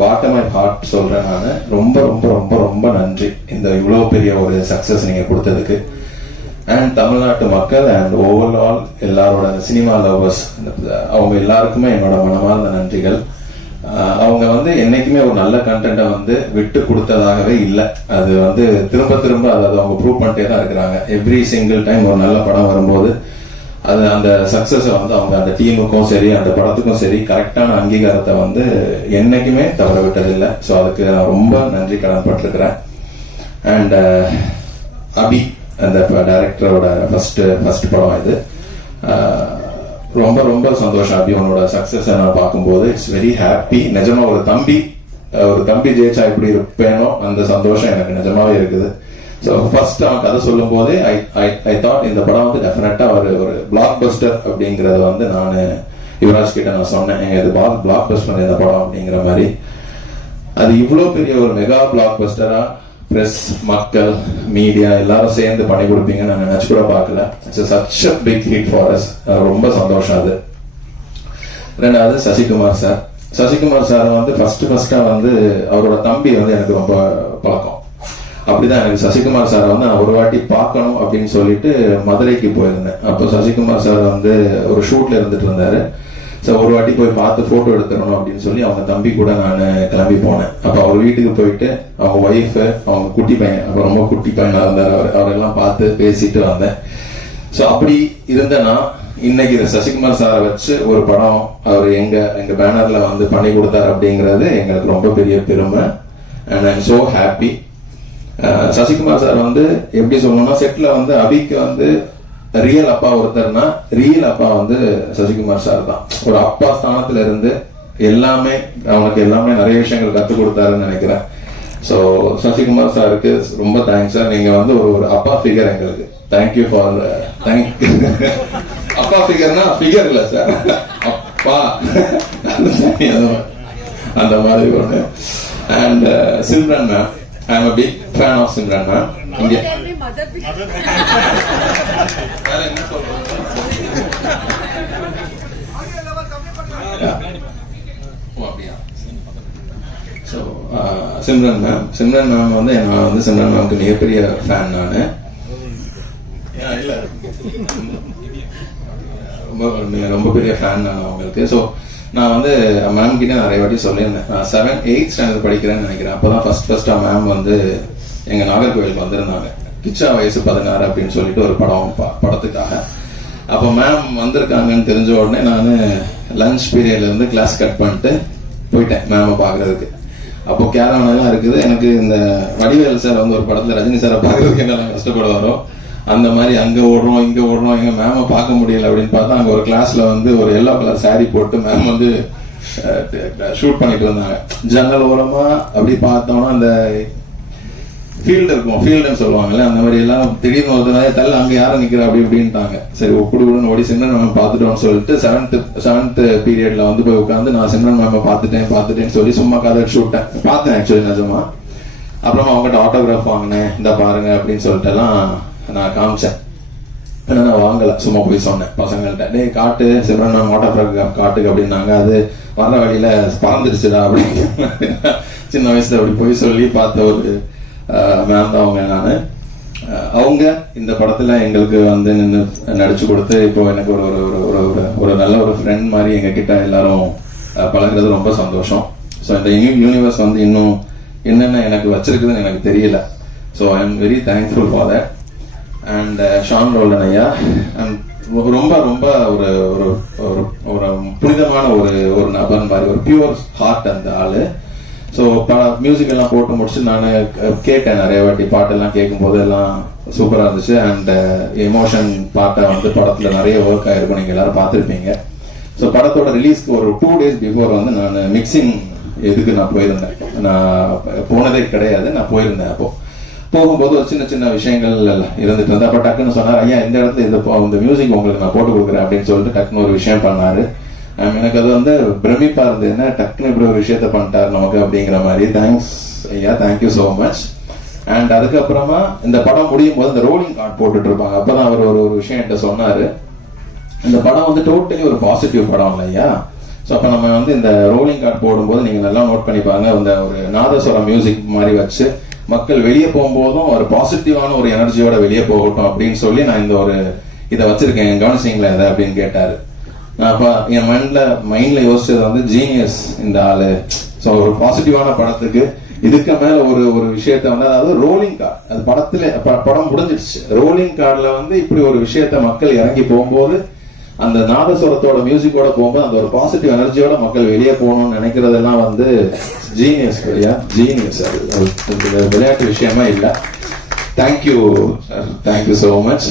Bottom of heart சொல்றேன் நான் ரொம்ப ரொம்ப ரொம்ப ரொம்ப நன்றி. இந்த இவ்வளோ பெரிய ஒரு சக்சஸ் நீங்க கொடுத்ததுக்கு. அண்ட் தமிழ்நாட்டு மக்கள் அண்ட் ஓவரால் எல்லாரோட சினிமா லவர்ஸ் அவங்க எல்லாருக்குமே என்னோட மனமார்ந்த நன்றிகள். அவங்க வந்து என்னைக்குமே ஒரு நல்ல கண்டென்ட்டை வந்து விட்டு கொடுத்ததாகவே இல்லை. அது வந்து திரும்ப திரும்ப அதாவது அவங்க ப்ரூவ் பண்ணிட்டே தான் இருக்கிறாங்க. எவ்ரி சிங்கிள் டைம் ஒரு நல்ல படம் வரும்போது அது அந்த சக்ஸஸை வந்து அவங்க அந்த டீமுக்கும் சரி அந்த படத்துக்கும் சரி கரெக்டான அங்கீகாரத்தை வந்து என்னைக்குமே தவற விட்டதில்லை ஸோ அதுக்கு நான் ரொம்ப நன்றி கடன் பட்டிருக்கிறேன். அண்ட் uh, அபி அந்த டைரக்டரோட ஃபர்ஸ்ட் ஃபர்ஸ்ட் படம் இது. Uh, ரொம்ப ரொம்ப சந்தோஷம் அபி உன்னோட சக்ஸஸை நான் பார்க்கும்போது. இட்ஸ் வெரி ஹாப்பி நிஜமா ஒரு தம்பி ஒரு தம்பி ஜெயிச்சா எப்படி இருப்பேனோ அந்த சந்தோஷம் எனக்கு நிஜமாவே இருக்குது. ஸோ ஃபர்ஸ்ட் அவன் கதை சொல்லும் போதே ஐ ஐ ஐ தாட் இந்த படம் வந்து டெஃபினட்டா ஒரு ஒரு பிளாக் பஸ்டர் அப்படிங்கறத வந்து நான் யுவராஜ் கிட்ட நான் சொன்னேன். எங்க இது பிளாக் பிளாக் பஸ்டர் இந்த படம் அப்படிங்கிற மாதிரி. அது இவ்வளோ பெரிய ஒரு மெகா பிளாக் பஸ்டரா பிரஸ் மக்கள் மீடியா எல்லாரும் சேர்ந்து பண்ணி கொடுப்பீங்கன்னு நான் நினைச்சு கூட பார்க்கல. It's such a big hit for us ரொம்ப சந்தோஷம் அது. ரெண்டாவது சசிகுமார் சார். சசிகுமார் சார் வந்து ஃபர்ஸ்ட் ஃபர்ஸ்டா வந்து அவரோட தம்பி வந்து எனக்கு ரொம்ப பழக்கம். அப்படிதான் எனக்கு சசிகுமார் சாரை வந்து நான் ஒரு வாட்டி பார்க்கணும் அப்படின்னு சொல்லிட்டு மதுரைக்கு போயிருந்தேன். அப்போ சசிகுமார் சார் வந்து ஒரு ஷூட்ல இருந்துட்டு இருந்தாரு. ஸோ ஒரு வாட்டி போய் பார்த்து போட்டோ எடுத்துடணும் அப்படின்னு சொல்லி அவங்க தம்பி கூட நான் கிளம்பி போனேன். அப்போ அவர் வீட்டுக்கு போயிட்டு அவங்க ஒய்ஃப் அவங்க குட்டி பையன் அப்போ ரொம்ப குட்டி பையனாக இருந்தார் அவர். அவரெல்லாம் பார்த்து பேசிட்டு வந்தேன். ஸோ அப்படி இருந்தேன்னா இன்னைக்கு சசிகுமார் சாரை வச்சு ஒரு படம் அவர் எங்க எங்க பேனர்ல வந்து பண்ணி கொடுத்தாரு அப்படிங்கிறது எங்களுக்கு ரொம்ப பெரிய பெருமை. And I'm so happy Sasikumar sir வந்து எப்படி சொல்லணும்னா செட்ல வந்து அபிக்கு வந்து ரியல் அப்பா ஒருத்தர்னா ரியல் அப்பா வந்து சசிகுமார் சார் தான். ஒரு அப்பா ஸ்தானத்துல இருந்து எல்லாமே அவனுக்கு எல்லாமே நிறைய விஷயங்கள் கற்றுக் கொடுத்தாருன்னு நினைக்கிறேன். ஸோ சசிகுமார் சாருக்கு ரொம்ப தேங்க்ஸ் சார் நீங்க வந்து ஒரு ஒரு அப்பா ஃபிகர் எங்களுக்கு. தேங்க்யூ ஃபார் தேங்க் அப்பா ஃபிகர்னா ஃபிகர் இல்ல சார் அப்பா. அந்த மாதிரி ஒன்று and Simran ma'am I am big fan of Simran ma'am இங்கே வேற என்ன சொல்றது ஓ, அப்படியா so Simran ma'am Simran ma'am வந்து நான் வந்து சிம்ரன் மேம்க்கு மிகப்பெரிய ஃபேன் நான். இல்ல. ரொம்ப ரொம்ப பெரிய ஃபேன் நான் அவங்களுக்கு. ஸோ நான் வந்து மேம் கிட்ட நிறைய வாட்டி சொல்லியிருந்தேன். நான் செவன் எயிட் ஸ்டாண்டர்ட் படிக்கிறேன்னு நினைக்கிறேன். அப்போ தான் ஃபர்ஸ்ட் ஃபர்ஸ்டா மேம் வந்து எங்கள் நாகர்கோவிலுக்கு வந்திருந்தாங்க. கிச்சா வயசு பதினாறு அப்படின்னு சொல்லிட்டு ஒரு படம் படத்துக்காக. அப்போ மேம் வந்திருக்காங்கன்னு தெரிஞ்ச உடனே நான் லஞ்ச் பீரியட்லேருந்து கிளாஸ் கட் பண்ணிட்டு போயிட்டேன் மேமை பார்க்கறதுக்கு அப்போ கேரவனெல்லாம் இருக்குது. எனக்கு இந்த வடிவேல் சார் வந்து ஒரு படத்தில் ரஜினி சாரை பார்க்கறதுக்கு என்னெல்லாம் கஷ்டப்படுவாரோ அந்த மாதிரி அங்கே ஓடுறோம் இங்கே ஓடுறோம் எங்கள் மேமை பார்க்க முடியல அப்படின்னு பார்த்தா அங்கே ஒரு கிளாஸில் வந்து ஒரு எல்லோ கலர் saree போட்டு மேம் வந்து ஷூட் பண்ணிட்டு வந்தாங்க. ஜன்னல் ஓரமாக அப்படி பார்த்தோம்னா அந்த ஃபீல்டு இருக்கும் ஃபீல்டுன்னு சொல்லுவாங்கல்ல அந்த மாதிரி எல்லாம் திடீர்னு ஒருத்தர் தள்ள அங்கே யாரும் நிற்கிறா அப்படி இப்படின்ட்டாங்க. சரி குடுகுடுன்னு ஓடி சிம்ரன் மேம் பார்த்துட்டோம்னு சொல்லிட்டு செவன்த்து செவன்த்து பீரியடில் வந்து போய் உட்காந்து நான் சிம்ரன் மேம் பார்த்துட்டேன் பார்த்துட்டேன்னு சொல்லி சும்மா கதை ஷூட்டேன் பார்த்தேன் ஆக்சுவலி நிஜமா. அப்புறமா அவங்ககிட்ட ஆட்டோகிராஃப் வாங்கினேன். இந்த பாருங்க அப்படின்னு சொல்லிட்டு எல்லாம் நான் காமிச்சேன். ஆனா நான் வாங்கல. சும்மா போய் சொன்னேன். பசங்கள்கிட்ட டேய் காட்டு. சிம்ரன் மோட்டார் ஆட்டோகிராஃப் காட்டுக்கு அப்படின்னாங்க. அது வர வழியில பறந்துடுச்சுடா அப்படின்னு. சின்ன வயசுல அப்படி போய் சொல்லி பார்த்த ஒரு மேம் தான் அவங்க நான். அவங்க இந்த படத்துல எங்களுக்கு வந்து நின்று நடிச்சு கொடுத்து இப்போ எனக்கு ஒரு ஒரு ஒரு ஒரு ஒரு ஒரு நல்ல ஒரு ஃப்ரெண்ட் மாதிரி எங்க கிட்ட எல்லாரும் பழகிறது பழகுறது ரொம்ப சந்தோஷம். ஸோ இந்த யூனிவர்ஸ் வந்து இன்னும் என்னென்ன எனக்கு வச்சிருக்குதுன்னு எனக்கு தெரியல. So I am very thankful for that and Sean Roldan ஐயா. அண்ட் ரொம்ப ரொம்ப ஒரு ஒரு ஒரு ஒரு புனிதமான ஒரு ஒரு நபர் மாதிரி ஒரு பியூர் ஹார்ட் அந்த ஆளு. ஸோ மியூசிக் எல்லாம் போட்டு முடிச்சு நான் கேட்டேன் நிறைய வாட்டி. பாட்டெல்லாம் கேட்கும் போது எல்லாம் சூப்பராக இருந்துச்சு. அண்ட் எமோஷன் பாட்டை வந்து படத்தில் நிறைய ஒர்க் ஆகிருக்கும் நீங்கள் எல்லாரும் பார்த்துருப்பீங்க. ஸோ படத்தோட ரிலீஸ்க்கு ஒரு டூ டேஸ் பிஃபோர் வந்து நான் மிக்சிங் எதுக்கு நான் போயிருந்தேன். நான் போனதே கிடையாது. நான் போயிருந்தேன் அப்போது போகும்போது ஒரு சின்ன சின்ன விஷயங்கள் இருந்துட்டு இருந்தா அப்ப டக்குன்னு சொன்னார் ஐயா இந்த இடத்துல இந்த இந்த மியூசிக் உங்களுக்கு நான் போட்டு கொடுக்குறேன் அப்படின்னு சொல்லிட்டு டக்குன்னு ஒரு விஷயம் பண்ணாரு. எனக்கு அது வந்து பிரமிப்பா இருந்தது. என்ன டக்குன்னு இப்படி ஒரு விஷயத்த பண்ணிட்டார் நமக்கு அப்படிங்கிற மாதிரி. தேங்க்ஸ் ஐயா தேங்க்யூ ஸோ மச் அண்ட் அதுக்கப்புறமா இந்த படம் முடியும் போது இந்த ரோலிங் கார்டு போட்டுட்டு இருப்பாங்க. அப்பதான் அவர் ஒரு ஒரு விஷயம் என்கிட்ட சொன்னாரு. இந்த படம் வந்து டோட்டலி ஒரு பாசிட்டிவ் படம் இல்லையா ஸோ அப்போ நம்ம வந்து இந்த ரோலிங் கார்டு போடும்போது நீங்க நல்லா நோட் பண்ணிப்பாங்க அந்த ஒரு நாதஸ்வரம் மியூசிக் மாதிரி வச்சு மக்கள் வெளியே போகும்போதும் ஒரு பாசிட்டிவான ஒரு எனர்ஜியோட வெளியே போகட்டும் அப்படின்னு சொல்லி நான் இந்த ஒரு இதை வச்சிருக்கேன். கவனிச்சிங்களா இதை அப்படின்னு கேட்டாரு. நான் அப்ப என் மைண்ட்ல மைண்ட்ல யோசிச்சது வந்து ஜீனியஸ் இந்த ஆளு. ஸோ ஒரு பாசிட்டிவான படத்துக்கு இதுக்கு மேல ஒரு ஒரு விஷயத்த வந்து அதாவது ரோலிங் கார்டு அது படத்துல ப- படம் முடிஞ்சிடுச்சு. ரோலிங் கார்டுல வந்து இப்படி ஒரு விஷயத்த மக்கள் இறங்கி போகும்போது அந்த நாதஸ்வரத்தோட மியூசிக்கோட போகும்போது அந்த ஒரு பாசிட்டிவ் எனர்ஜியோட மக்கள் வெளியே போகணும்னு நினைக்கிறதெல்லாம் வந்து ஜீனியஸ் இல்லையா ஜீனியஸ் அது. விளையாட்டு விஷயமா இல்லை. Thank you sir thank you so much